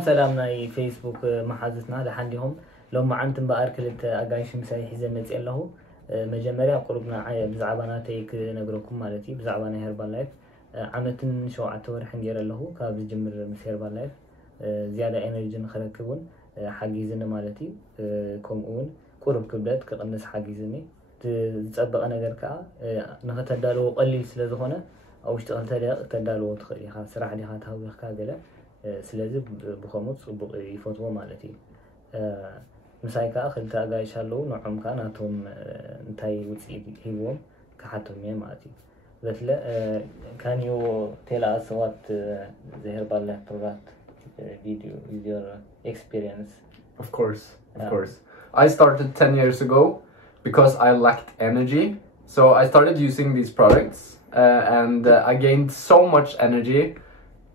سلام ناي فيسبوك محازتنا لحندهم لو ما عنتم بأركلت أجايش مساي حزن نزل له مجمريا قربنا عيا بزعبانا تيك نقولكم مالتي بزعبانا هيربال لايف عمتن شو عتور حنجر له كابز جمر مس هيربال لايف زيادة إنرجي نخرجكون حاجزنا مالتي كومون قرب كبدت كقنص حاجزني تزبق أنا جركا نختدلو قليل سلزخونة أو اشتغلت تدلو تخلي خا سرعة دي خاتها ويخكا جلا سلازي بخمود صبغ يفوتوا مالتي مسايكا خلت أجايش هلو نوعهم كانتهم انتاي وتسيد هيوم كحتهم يا مالتي بس لا can you tell us what the herbal product video is your experience? Of course. I started 10 years ago because I lacked energy. So I started using these products and I gained so much energy,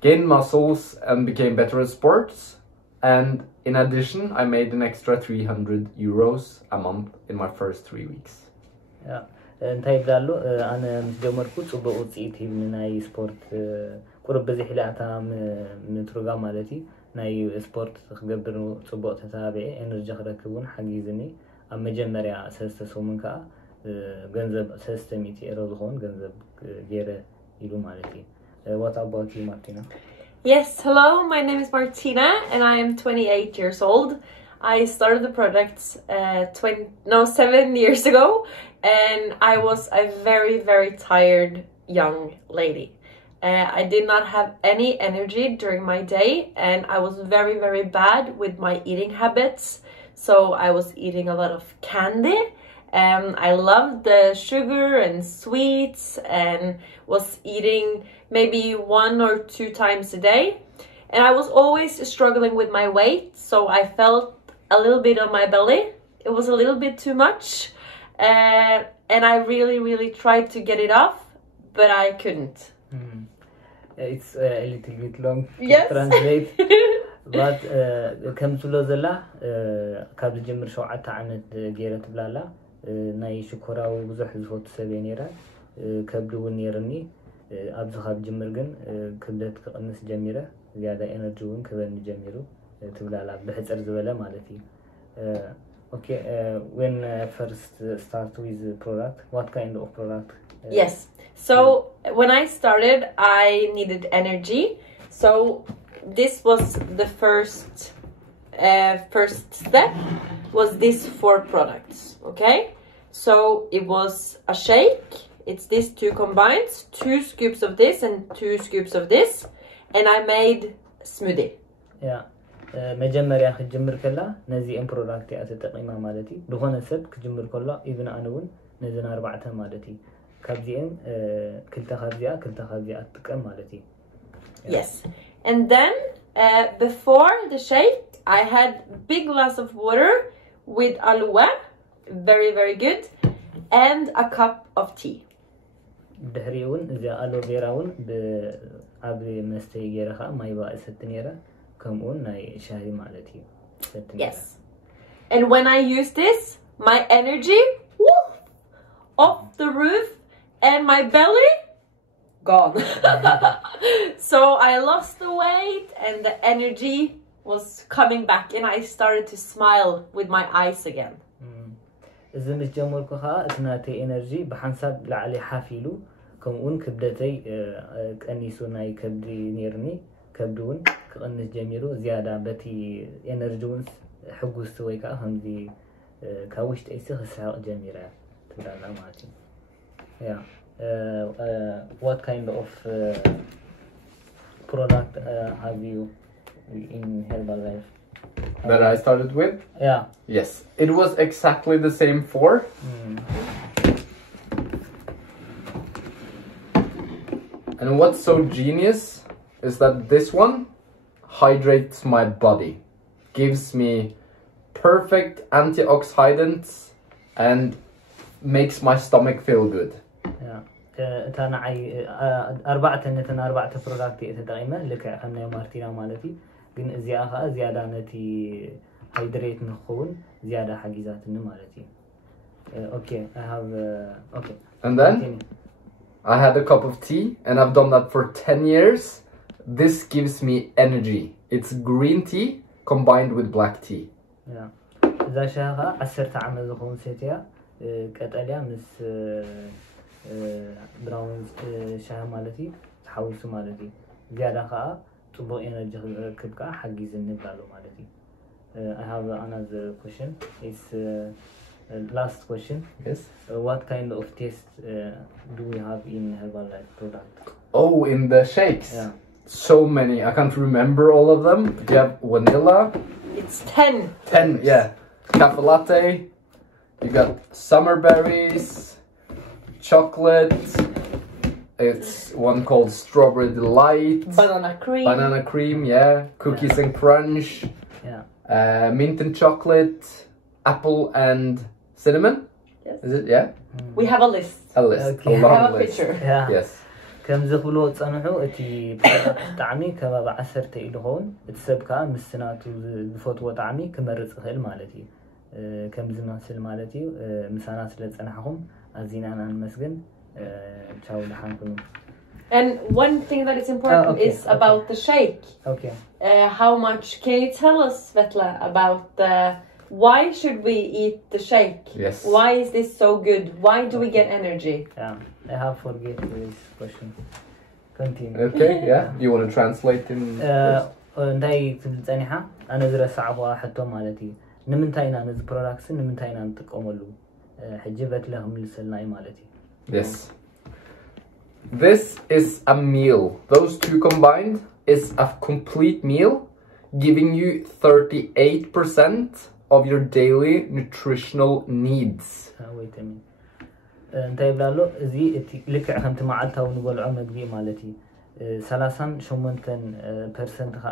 gained muscles and became better at sports. And in addition, I made an extra 300 euros a month in my first 3 weeks. Yeah. እንታይ ይብላሉ ኣነ ምስ ጀመርኩ ጽቡቕ ውጽኢት ሂብኒ ናይ ስፖርት ቁርብ በዚ ሕላታ ምትሩጋ ማለቲ ናይ ስፖርት ክገብር ጽቡቕ ተታቢዒ ኤነርጂ ክረክቡን ሓጊዝኒ ኣብ መጀመርያ ሰለስተ ሰሙን ከዓ ገንዘብ 300 ዩሮ ዝኸውን ገንዘብ ገይረ ኢሉ ማለቲ What about you, Martina? Yes, hello, my name is Martina and I am 28 years old. I started the products 7 years ago and I was a very, very tired young lady. I did not have any energy during my day and I was very, very bad with my eating habits. So I was eating a lot of candy and I loved the sugar and sweets and was eating maybe 1 or 2 times a day. And I was always struggling with my weight, so I felt a little bit on my belly. It was a little bit too much. And I really, really tried to get it off, but I couldn't. It's a little bit long to yes. translate. But كم تلو زلا كابل جمر شوعة عنت جيرة بلالا ناي شكرا وبزح زفوت سبينيرا كابل ونيرني أبز خاب جمرجن كبدت كقنص جميرة زيادة إنرجيون كبن جميرو تبلالا بحث أرزولا مالتي. Okay, when first start with the product, what kind of product? Yes, so when I started, I needed energy. So this was the first step, was these 4 products, okay? So it was a shake, it's these 2 combined, 2 scoops of this and 2 scoops of this, and I made smoothie. Yeah. መጀመሪያ ክጅምር ከላ ነዚኦም ፕሮዳክት ያተጠቅማ ማለቲ ብኾነ ሰብ ክጅምር ከላ ኢቭን ኣነውን ነዘን 4 ማለቲ ካብዚኦም ክልተ ካብዚኣ አጥቀም ማለቲ Yes, and then before the shake I had big glass of water with aloe, very, very good, and a cup of tea. ድሕሪውን እዚ ኣሎ ቬራውን ብዓብ መስተይ ገይረኻ ማይ ባእሰት ነይራ Yes. And when I use this, my energy off the roof and my belly gone. So I lost the weight and the energy was coming back and I started to smile with my eyes again. إذا مش جمركو ها إثناتي إنرجي بحنسب لعلي حافيلو كمون كبدتي كأنيسو ناي كبدي نيرني كبدون كأنس جميرو زيادة بتي إنرجونس حقوس سويكا همزي كاوشت أيسي خسعة جميرة تبدأنا معتي. Yeah. What kind of product have you in Herbalife? That I started with? Yeah. Yes. It was exactly the same 4. And what's so genius is that this one hydrates my body, gives me perfect antioxidants and makes my stomach feel good. Yeah. تانا عي 4 برودكت تدعيمه لك خمنا مارتينا مالتي ግን እዚኣ ኸ ዝያዳ ነቲ ሃይድሬት ንኸውን ዝያዳ ሓጊዛት መالتي. Okay, I have okay. And then I had a cup of tea and I've done that for 10 years. This gives me energy It's green tea combined with black tea. Yeah. እዛ ሻሂ ከዓ 10 ዓመት ዝኸውን ሰትያ ቀጠልያ ምስ ብራውን ሻሂ ማለት እዩ ተሓዊሱ ማለት እዩ ዝያዳ ከዓ ጽቡቕ ኤነርጂ ክረክብ ከዓ ሓጊዝ እንብላሎ ማለት እዩ I have another question. It's last question. Yes. What kind of taste do we have in Herbalife product? Oh, in the shakes? Yeah. So many. I can't remember all of them. You have vanilla. It's 10. 10, yeah. Cafe latte. You got summer berries. Chocolate. It's one called Strawberry Delight. Banana cream. Banana cream, yeah. Cookies and Crunch. Yeah. Mint and chocolate. Apple and cinnamon. Yes. Is it? Yeah. We have a list. A list. Okay. A I long have a list. picture. Yeah. Yes. ከም ዝኽብሎ ፀንሑ እቲ ጣዕሚ ከባቢ 10 ኢሉ ኸውን እቲ ሰብ ከዓ ምስናቱ ዝፈትዎ ጣዕሚ ክመርጽ ይኽእል ማለት እዩ ከም ዝመስል ማለት እዩ ምሳና ስለ ፀናሕኹም ኣዝና ንመስግን ቻው ለሓንኩም And one thing that is important okay, is about the shake. Okay. How much can you tell us, Svetla, about why should we eat the shake? Yes. Why is this so good? Why do we get energy? Yeah, I have forget this question. Continue. Okay, yeah. You want to translate in? እንታይ ትብል ፀኒሓ ኣነ ዝረሳዕኹ ሕቶ ማለት እዩ ንምንታይ ኢና ነዚ ፕሮዳክት ንምንታይ ኢና ንጥቀመሉ ሕጂ በትለ ክምልሰልና እዩ ማለት እዩ Yes. This is a meal. Those two combined is a complete meal, giving you 38% of your daily nutritional needs. wait a minute. እንታይ ብላሎ እዚ እቲ ልክዕ ከምቲ መዓልታዊ ንበልዖ ምግቢ ማለት እዩ 38% ከዓ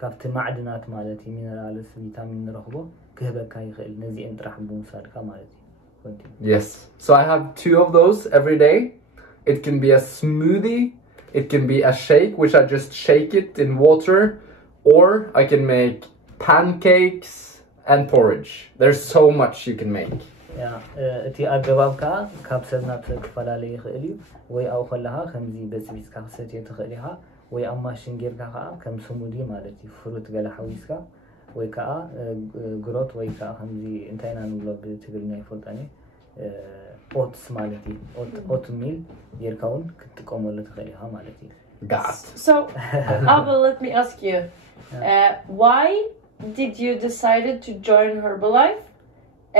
ካብቲ ማዕድናት ማለት እዩ ሚነራልስ ቪታሚን ንረኽቦ ክህበካ ይኽእል ነዚአን ጥራሕ ብምውሳድካ ማለት እዩ Yes. So I have 2 of those every day. It can be a smoothie, it can be a shake, which I just shake it in water, or I can make pancakes and porridge. There's so much you can make. Yeah, እቲ ኣገባብ ከዓ ካብ ሰብ ናብ ሰብ ክፈላለዩ ይኽእል እዩ ወይ ኣብኡ ከለኻ ከምዚ በፅቢፅካ ክሰትዮ ትኽእል ኢኻ ወይ ኣብ ማሽን ጌርካ ከዓ ከም ስሙዲ ማለት እዩ ፍሩት ገለ ሓዊስካ ወይ ከዓ ግሮት ወይ ከዓ ከምዚ እንታይ ኢና ንብሎ ብትግርኛ ይፈልጠኒ ኦትስ ማለት እዩ ኦት ሚል ጌርካ እውን ክትጥቀመሉ ትኽእል ኢኻ ማለት እዩ God. So, Abel, let me ask you, why did you decided to join Herbalife?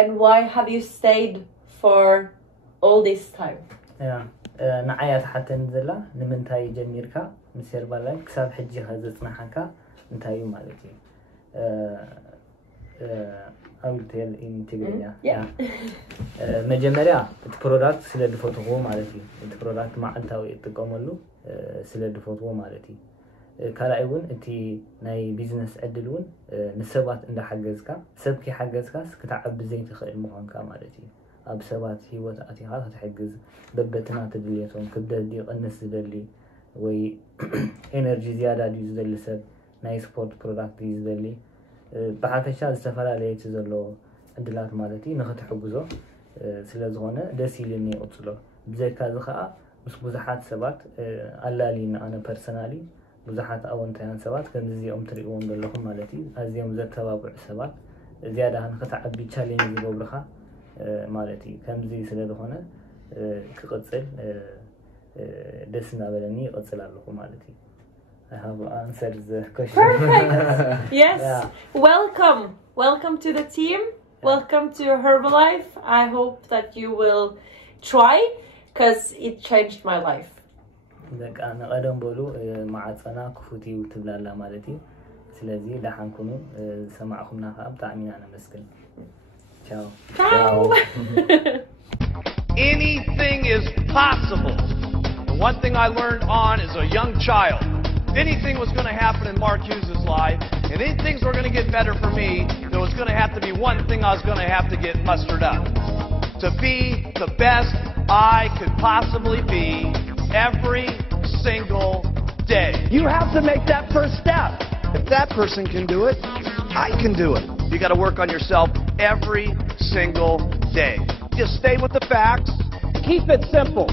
And why have you stayed for all this time? Yeah, ንዓያ ተሓተን ዘላ ንምንታይ ጀሚርካ ምስ ሄርባላይፍ ክሳብ ሕጂ ከዘፅናሓካ እንታይ እዩ ማለት እዩ I will tell in ትግርኛ መጀመርያ እቲ ፕሮዳክት ስለ ድፈትዎ ማለት እዩ እቲ ፕሮዳክት ማዓልታዊ እጥቀመሉ ስለ ድፈትዎ ማለት እዩ ካልኣይ እውን እቲ ናይ ቢዝነስ ዕድል እውን ንሰባት እንዳሓገዝካ ሰብ ክሓገዝካስ ክትዓቢ ዘይትኽእል ምዃንካ ማለት እዩ ኣብ ሰባት ሂወት ኣቲኻ ክትሕግዝ በበትና ትድልየቶም ክብደት ይቕንስ ዝደሊ ወይ ኤነርጂ ዝያዳ ድዩ ዝደሊ ሰብ ናይ ስፖርት ፕሮዳክት እዩ ዝደሊ ብሓፈሻ ዝተፈላለየ እቲ ዘለዎ ዕድላት ማለት እዩ ንኽትሕግዞ ስለ ዝኾነ ደስ ኢልኒ ይቕፅሎ ብዘይካ እዚ ከዓ ምስ ብዙሓት ሰባት ኣላሊና ኣነ ፐርሰናሊ ብዙሓት ኣወንታውያን ሰባት ከምዚኦም ትሪእዎም ዘለኹም ማለት እዩ ኣዝዮም ዘተባብዑ ሰባት ዝያዳ ንኽትዓቢ ቻሌንጅ ዝገብሩኻ ማለት እዩ ከምዚ ስለ ዝኾነ ክቕፅል ደስ እናበለኒ ይቕፅል ኣለኹ ማለት እዩ I have answered the question. Perfect. Yes. Yeah. Welcome to the team. Welcome to Herbalife. I hope that you will try because it changed my life. በቃ ነቀደም በሉ ማዓፀና ክፉትዩ ትብላላ ማለት እዩ ስለዚ ለሓንኩኑ ሰማዕኹምና ከዓ ብጣዕሚ ኢና ነመስግን ቻው Ciao. Anything is possible. The one thing I learned on as a young child, if anything was going to happen in Mark Hughes' life, and any things were going to get better for me, there was going to have to be one thing I was going to have to get mustered up. To be the best I could possibly be every single day. You have to make that first step. If that person can do it, I can do it. You got to work on yourself every single day. Just stay with the facts. Keep it simple.